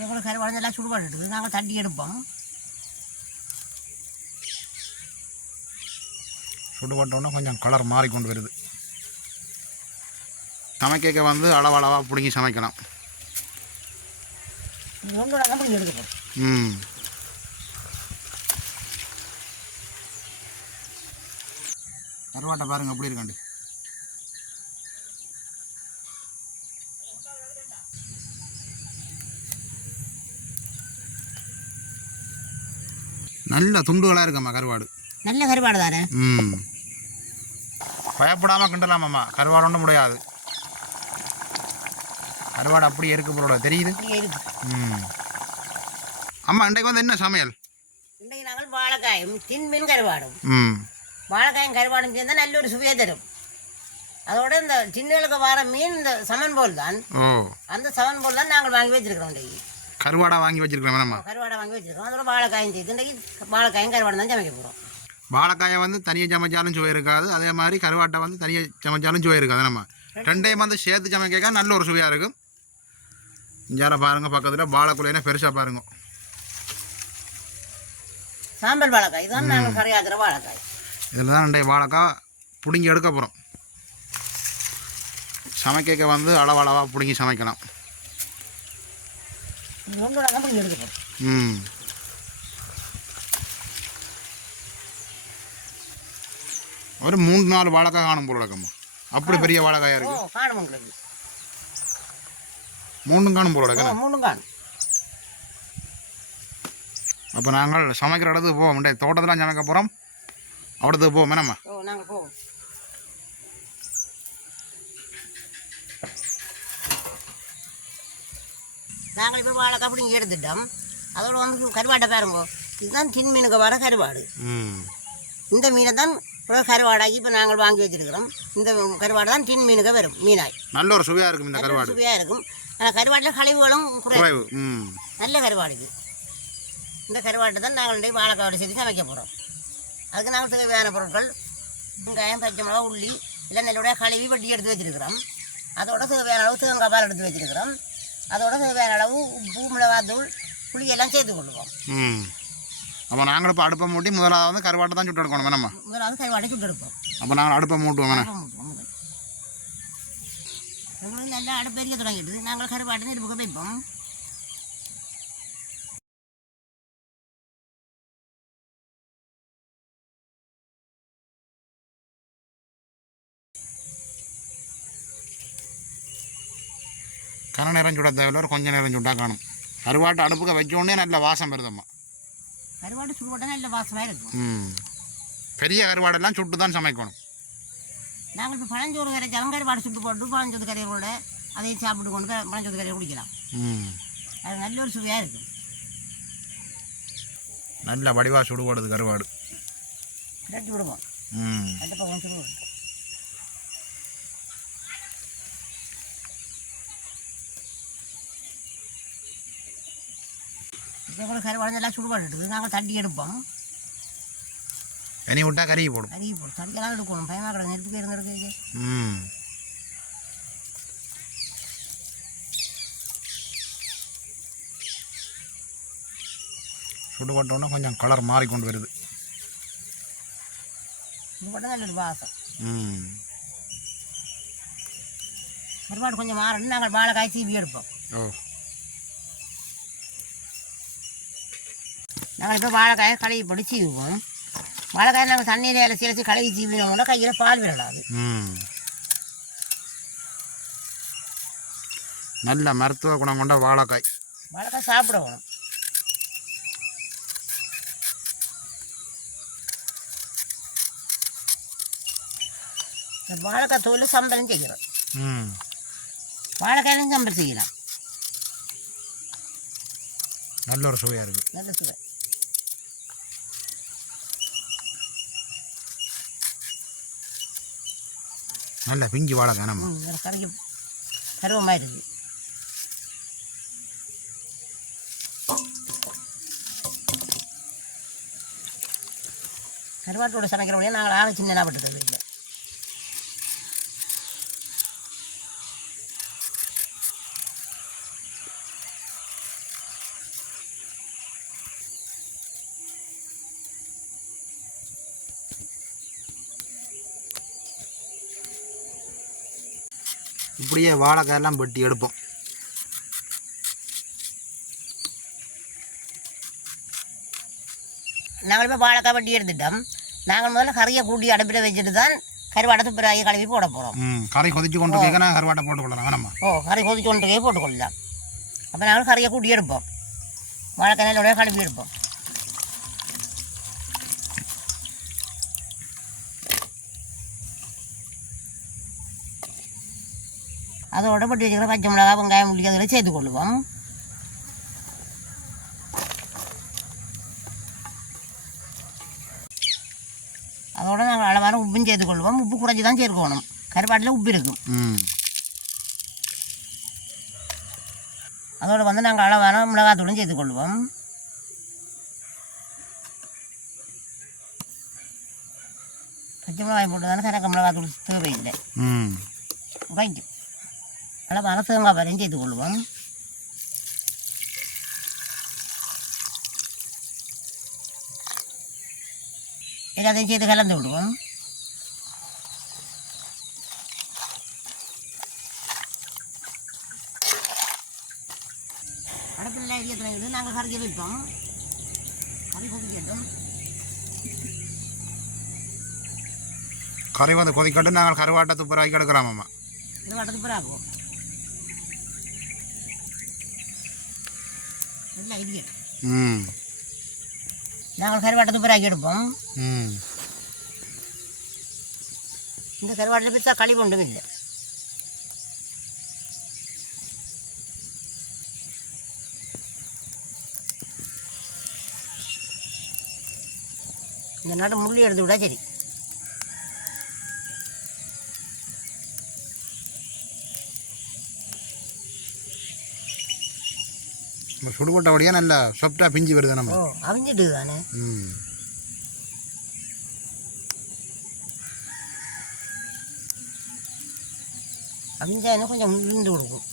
இப்போ கூட கருவாடு சுடுபாடு நாங்கள் தட்டி எடுப்போம். சுடுபட்டோன்னா கொஞ்சம் கலர் மாறிக்கொண்டு வருது. சமைக்க வந்து அளவளவாக பிடிங்கி சமைக்கலாம். கருவாட்டை பாருங்க எப்படி இருக்காண்டு. நல்ல துண்டுகளாக இருக்கம்மா கருவாடு. நல்ல கருவாடு தானே. பயப்படாமல் கிண்டலாமாம்மா. கருவாடு ஒன்றும் முடியாது. கருவாடு அப்படியே இருக்கு போல தெரியுது. அம்மா இன்றைக்கு வந்து என்ன சமையல்? இன்றைக்கு நாங்கள் வாழைக்காயும் தின்மீன் கருவாடும். வாழைக்காயும் கருவாடும் சேர்ந்தால் நல்ல ஒரு சுவையை தரும். அதோட இந்த சின்னலுக்கு வர மீன் இந்த சமன் போல் தான். அந்த சமன் போல் தான் நாங்கள் வாங்கி வச்சிருக்கிறோம். இன்றைக்கு கருவாடா வாங்கி வச்சிருக்கிறோம். கருவாடை வாங்கி வச்சிருக்கோம். அதோட வாழைக்காயும் செய்து இன்றைக்கு வாழைக்காயும் கருவாடும் தான் சமைக்க போகிறோம். வாழைக்காயை வந்து தனியாக சமைச்சாலும் சுவை இருக்காது. அதே மாதிரி கருவாட்டை வந்து தனியாக சமைச்சாலும் சுவை இருக்காது. நம்ம ரெண்டையும் வந்து சேர்த்து சமைக்க நல்ல ஒரு சுவையாக இருக்கும். இஞ்சார பாருங்கள், பக்கத்தில் வாழைக்குள்ளைனா பெருசாக பாருங்க. சாம்பல் வாழைக்காய் இதுதான் நாங்கள் கரையாதுற வாழைக்காய். இதில் தான் ரெண்டை வாழைக்காய் பிடுங்கி எடுக்க போகிறோம். சமைக்க வந்து அளவளவாக பிடுங்கி சமைக்கலாம். ஒரு 3-4 வாழைக்காய் காணும் போல இருக்கம்மா. அப்படி பெரிய வாழைக்காயா இருக்கு. 3 காணும் போல இருக்கு. அப்போ நாங்கள் சமைக்கிற இடத்துக்கு போவோம். தோட்டத்தில் சமைக்க போகிறோம். அவ்வளோத்துக்கு போவோம். என்னம்மா? நாங்கள் இப்போ வாழைக்காய் அப்படி எடுத்துட்டோம். அதோட வந்து கருவாட்டை பாருங்க. இதுதான் சின்ன மீனுக்கு வர கருவாடு. இந்த மீனை தான் கருவாடாகி இப்போ நாங்கள் வாங்கி வச்சிருக்கிறோம். இந்த கருவாடு தான் சின்ன மீனுக்கு வரும் மீனாய். நல்ல ஒரு சுவையாக இருக்கும். இந்த கருவாடு சுவையாக இருக்கும். ஆனால் கருவாட்டில் கழிவுகளும் குறைவு. நல்ல கருவாடு இது. இந்த கருவாட்டை தான் நாங்கள் வாழைக்காயோட சேர்த்து சமைக்க போகிறோம். அதுக்கு நாங்கள் தேவையான பொருட்கள் வெங்காயம், பச்சை மிளகா, உள்ளி எல்லாம் நல்லோடைய கழுவி வட்டி எடுத்து வச்சிருக்கிறோம். அதோட தேவையான அளவு தேங்காய் பால் எடுத்து வச்சிருக்கிறோம். அதோட தேவையான அளவு உப்பு, மிளகாத்தூள், புளியெல்லாம் சேர்த்து கொள்ளுவோம். அப்போ நாங்கள் இப்போ அடுப்பை மூட்டி முதலாவது வந்து கருவாட்டை தான் சுட்டு எடுக்கணும். வேணாம்மா? முதலாவது கருவாட்டை சுட்டு எடுப்போம். அப்போ நாங்கள் அடுப்பை மூட்டுவோம். நல்லா அடுப்பு எரிய தொடங்கிட்டு நாங்கள் கருவாட்டை நெருப்புக்கு வைப்போம். கன நேரம் சுட தேவையில்ல, ஒரு கொஞ்சம் நேரம் சுட்டா காணும். கருவாட்டு அடுப்புக்கு வச்சோடனே நல்ல வாசம் வருதம்மா. கருவாடு சுடுவோட நல்ல வாசமாக இருக்கும். பெரிய கருவாடெல்லாம் சுட்டு தான் சமைக்கணும். நாங்கள் இப்போ பழஞ்சோறு கரைச்சாலும் கருவாடு சுட்டு போட்டு பழஞ்சோறு கரையோட அதை சாப்பிட்டு கொண்டு பழஞ்சோறு கரையை குடிக்கலாம். அது நல்ல ஒரு சுவையாக இருக்கும். நல்ல வடிவாக சுடு போடுது கருவாடு. கட்டி விடுவோம். ரெண்டு பக்கம் சுடுவோம். இப்போ கூட கருவாடு நல்லா சுடுபாடு நாங்கள் தட்டி எடுப்போம். கறி விட்டா கறி போடும். தட்டியெல்லாம் எடுக்கணும். பயமாக கிடக்கு நெருப்புக்கு இருந்திருக்கு. சுடுபட்டோன்னா கொஞ்சம் கலர் மாறிக்கொண்டு வருது. சுடுபட்டா நல்ல ஒரு வாசம். கருவாடு கொஞ்சம் மாறணும். நாங்கள் வாழைக்காய் சீவி எடுப்போம். நாங்கள் இப்போ வாழைக்காயை கழுவி போட்டு சீவுவோம். வாழைக்காயை நாங்கள் தண்ணியில் இலச்சி கழுவி சீவினோம்னா கையில் பால் விடலாது. நல்ல மருத்துவ குணம் கொண்ட வாழைக்காய். வாழைக்காய் சாப்பிடணும். இந்த வாழைக்காய் தோல் சம்பளம் செய்கிறோம். வாழைக்காயிலும் சம்பளம் செய்யலாம். நல்ல ஒரு சுவையாக இருக்குது. நல்ல சுவை. நல்ல பிஞ்சு வாழைக்காய். நம்ம கரைக்கு கருவமாக இருக்குது. கருவாட்டோட சமைக்கிறோடைய நாங்கள் ஆக சின்னதாக பட்டுறது இல்லை. இப்படியே வாழைக்காயெல்லாம் வெட்டி எடுப்போம். நாங்கள் இப்போ வாழைக்காய் வெட்டி எடுத்துட்டோம். நாங்கள் முதல்ல கறியை கூட்டி அடுப்பில் வச்சுட்டு தான் கருவாட்டை பிறகு கழுவி போட போகிறோம். கறி கொதிச்சு கொண்டு போய் நான் கருவாட்டை போட்டுக்கொள்ளலாம் வேணாமா? கறி கொதிச்சு கொண்டு போய் போட்டுக்கொள்ளலாம். அப்போ நாங்கள் கறியை கூட்டி எடுப்போம், வாழைக்காய் நல்ல கழுவி எடுப்போம். அதோட பட்டி வச்சுக்கிற பச்சை மிளகா வெங்காயம் முள்ளி அதில் சேர்த்து கொள்ளுவோம். அதோட நாங்கள் அளவான உப்பும் சேர்த்து கொள்வோம். உப்பு குறைச்சி தான் சேர்க்கணும், கருவாட்டில் உப்பு இருக்கும். அதோட வந்து நாங்கள் அளவான மிளகாத்தூளும் சேர்த்து கொள்வோம். பச்சை மிளகாய் போட்டு தானே கணக்க மிளகாத்தூள் தேவையில்லை, உரைக்கும். அளவான தேங்காய் பாலையும் சேர்த்து கொள்வோம். எல்லாத்தையும் சேர்த்து கலந்து விடுவோம். அடுப்பில் எரியத்தில் இருந்து நாங்கள் கறிக்க வைப்போம். கறி கொதிக்கட்டும். கறி வந்து கொதிக்கட்டும். நாங்கள் கருவாட்டை துப்புராக்கி எடுக்கிறோம்மா. கருவாட்டை துப்புராக்குவோம். எல்லாம் எரியட்டும். நாங்கள் கருவாட்டை துப்புராக்கி எடுப்போம். இந்த கருவாட்டில் பிடிச்சா களி கொண்டும் இல்லை. இந்த நாட்டு முள்ளி எடுத்து விடா சரி. சுடுபட்டபடியாக நல்லா சாஃப்டாக பிஞ்சு வருது நம்ம. அவிஞ்சிட்டு தானே. அவிஞ்சா இன்னும் கொஞ்சம் விழுந்து கொடுக்கும்.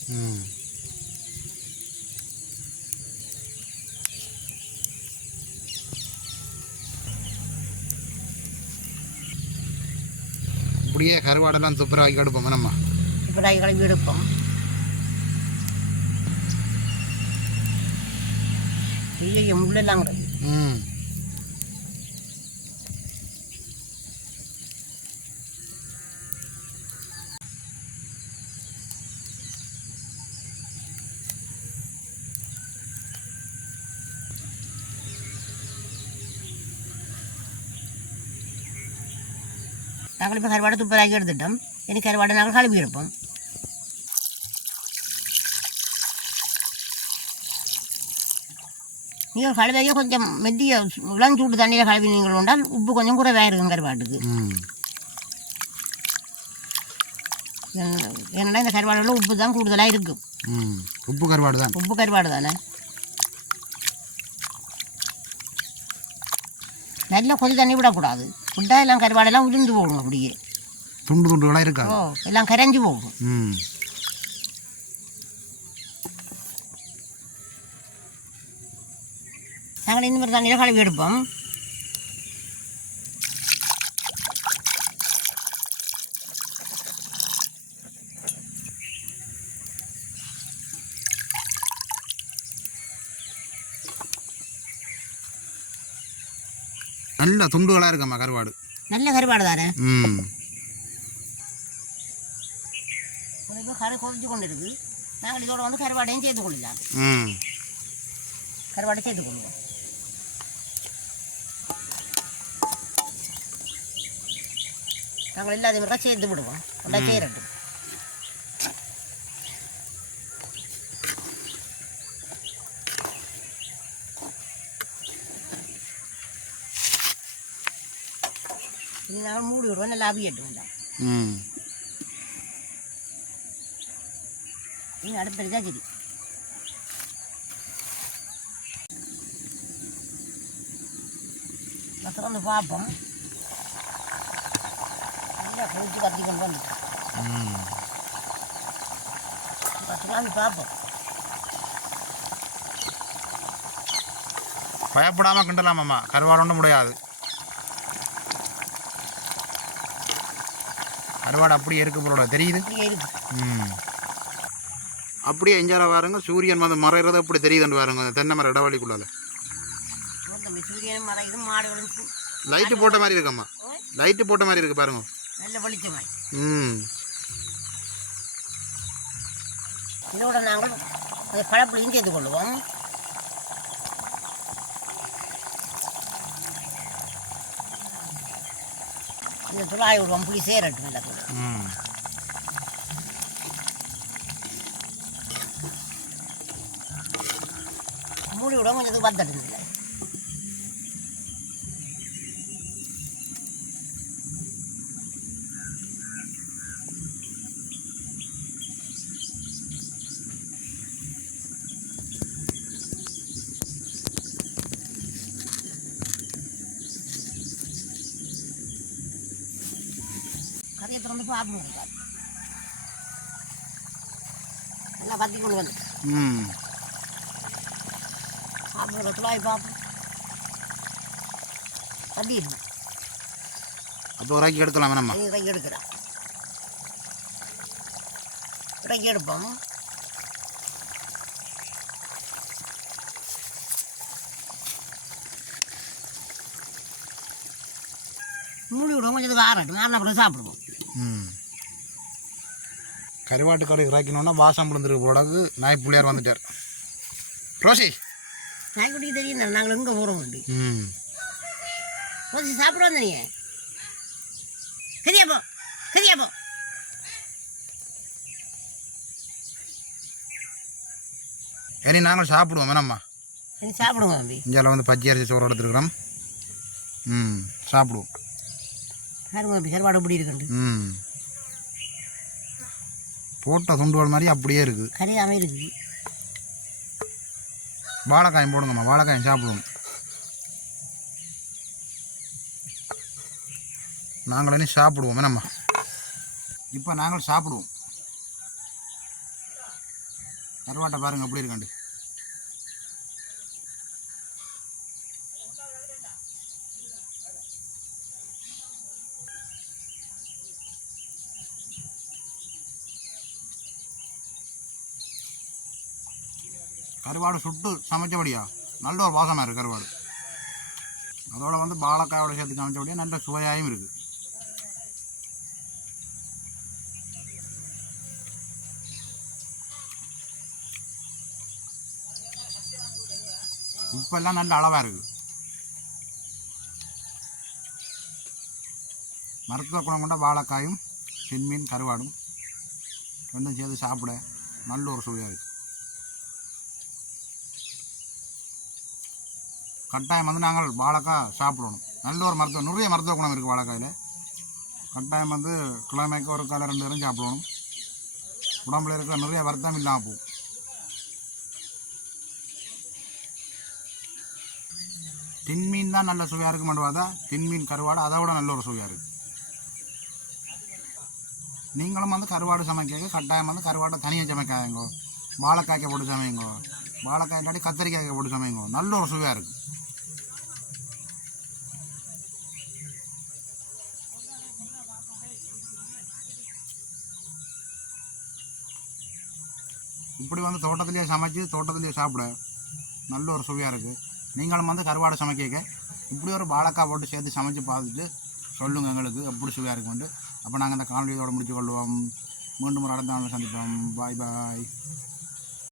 இப்படியே கருவாடெல்லாம் துப்புராக்கி எடுப்போம் நம்ம. துப்புராக்கி கழுவி எடுப்போம். இல்லையே முள்ளெல்லாம் கூட. நாங்கள் இப்போ கருவாடை துப்புராக்கி எடுத்துட்டோம். இனி கருவாடை நாங்கள் கழுவி எடுப்போம். நீங்கள் கழுவையே கொஞ்சம் மெத்திய இளஞ்சூடு தண்ணியில் கழுவி நீங்கள் உண்டால் உப்பு கொஞ்சம் குறைவாக இருக்கும் கருவாட்டுக்கு. ஏன்னா இந்த கருவாடில் உப்பு தான் கூடுதலாக இருக்கும். உப்பு கருவாடு தான். உப்பு கருவாடு தானே. நல்லா கொதி தண்ணி விடக்கூடாது. விட்டால் எல்லாம் கருவாடெல்லாம் உதிர்ந்து போகணும். அப்படியே துண்டு துண்டுகளாக இருக்கா? எல்லாம் கரைஞ்சி போகும். நாங்கள் இந்த மாதிரி தண்ணியில் கழுவி எடுப்போம். நல்ல துண்டுகளாக இருக்கம்மா கருவாடு. நல்ல கருவாடு தானே. கரை கொதிச்சு கொண்டு இருக்கு. நாங்கள் இதோட வந்து கருவாடையும் சேர்த்து கொள்ளலாம். கருவாடை சேர்த்து கொள்வோம். நாங்கள் எல்லாத்தையும் சேர்த்து விடுவோம். நல்லா சேரட்டும். இது நாங்கள் மூடி விடுவோம். நல்லா அவியட்டும். எல்லாம் இது அடுப்பது தான் சரி. திறந்து பார்ப்போம். நல்லா கொதிச்சு கத்தி கொண்டு வந்து திறந்து பார்ப்போம். பயப்படாமல் கிண்டலாமாம்மா. கருவாடு ஒன்றும் முடியாது. கருவாடு அப்படியே இருக்கு போல தெரியுது. அப்படியே இருக்கு. அப்படியே எஞ்சார பாருங்க சூரியன் வந்து மறைகிறத அப்படி தெரியுதுன்னு பாருங்க தென்னை மரம் இடவெளிக்குள்ளால தம்பி சூரியனும் மறையுது மாடுகளும் லைட்டு போட்ட மாதிரி இருக்கம்மா லைட்டு போட்ட மாதிரி இருக்கு பாருங்க நல்ல வெளிச்சமாய் ம் இதோட நாங்கள் அந்த பழப்புளியும் சேர்த்து கொள்ளுவோம் இந்த துளாய் விடுவோம் புளி சேரட்டும் இல்லை ம் மூடி விட கொஞ்சம் வந்தடுங்க கரையை திறந்து சாப்பிடுவோம் நல்லா பத்தி கொண்டு வந்து ம் சாப்பிடுற துளாய் பார்ப்போம் தட்டிடுங்க அப்போ ஒரு ஆக்கி எடுக்கலாம் வேணாம்மா இறக்கி எடுக்கிறோம் இறக்கி எடுப்போம் மூடி விடுவோம் கொஞ்சம் ஆறட்டும் ஆறின பிறகு சாப்பிடுவோம் ம் கருவாட்டு கறி இறக்கணுன்னா வாசம் விழுந்துருக்கு போடாது நாய் புள்ளியார் வந்துட்டார் ரோசி நாய்க்குட்டிக்கு தெரியும் நாங்கள் எங்கே போகிறோம் உண்டு ம் ரோசி சாப்பிட வந்தீங்க கதியாப்போ கதியாப்போ இனி நாங்கள் சாப்பிடுவோம் வேணாம்மா சரி சாப்பிடுவோம் தம்பி இந்தியாவில் வந்து பச்சை அரிசி சோறு எடுத்துருக்குறோம் ம் சாப்பிடுவோம் பாருங்க தம்பி கருவாடு எப்படி இருக்குண்டு ம் போட்ட துண்டுகள் மாதிரி அப்படியே இருக்குது கறியாமே இருக்குது வாழைக்காயம் போடுங்கம்மா வாழைக்காயம் சாப்பிடுவோம் நாங்கள் இனி சாப்பிடுவோம் வேணாம்மா இப்போ நாங்கள் சாப்பிடுவோம் கருவாட்டை பாருங்க எப்படி இருக்காண்டு கருவாடு சுட்டு சமைச்சபடியா நல்ல ஒரு வாசமாக இருக்குது கருவாடு அதோட வந்து வாழைக்காயோட சேர்த்து சமைச்சபடியா நல்ல சுவையாகவும் இருக்குது உப்பெல்லாம் நல்ல அளவாக இருக்குது மருத்துவ குணம் கொண்ட வாழைக்காயும் செம்மீன் கருவாடும் ரெண்டும் சேர்த்து சாப்பிட நல்ல ஒரு சுவையாக இருக்குது கட்டாயம் வந்து நாங்கள் வாழைக்காய் சாப்பிடணும் நல்ல ஒரு நிறைய மருத்துவ குணம் இருக்குது வாழைக்காயில் கட்டாயம் வந்து கிழமைக்கு ஒரு காலை 2 நேரம் சாப்பிடணும் உடம்புல இருக்கிற நிறைய வருத்தம் இல்லாமல் போகும் தின்மீன் தான் நல்ல சுவையாக இருக்க மாட்டேவாதா தின்மீன் கருவாடு அதை விட நல்ல ஒரு சுவையாக இருக்குது நீங்களும் வந்து கருவாடு சமைக்க கட்டாயம் வந்து கருவாட்டை தனியாக சமைக்காதீங்கோ வாழைக்காய்க்க போட்டு சமைங்கோ வாழைக்காய் இல்லாட்டி கத்திரிக்காய்க்க போட்டு சமைங்கோ நல்ல ஒரு சுவையாக இருக்குது இப்படி வந்து தோட்டத்திலேயே சமைச்சு தோட்டத்திலேயே சாப்பிட நல்ல ஒரு சுவையாக இருக்குது நீங்களும் வந்து கருவாடை சமைக்க இப்படி ஒரு வாழைக்காய் போட்டு சேர்த்து சமைச்சு பார்த்துட்டு சொல்லுங்கள் எங்களுக்கு எப்படி சுவையாக இருக்குன்ட்டு அப்போ நாங்கள் இந்த காணொலியோடு முடிச்சு கொள்வோம் மீண்டும் ஒரு அடுத்த நாளில் சந்திப்போம் பாய் பாய்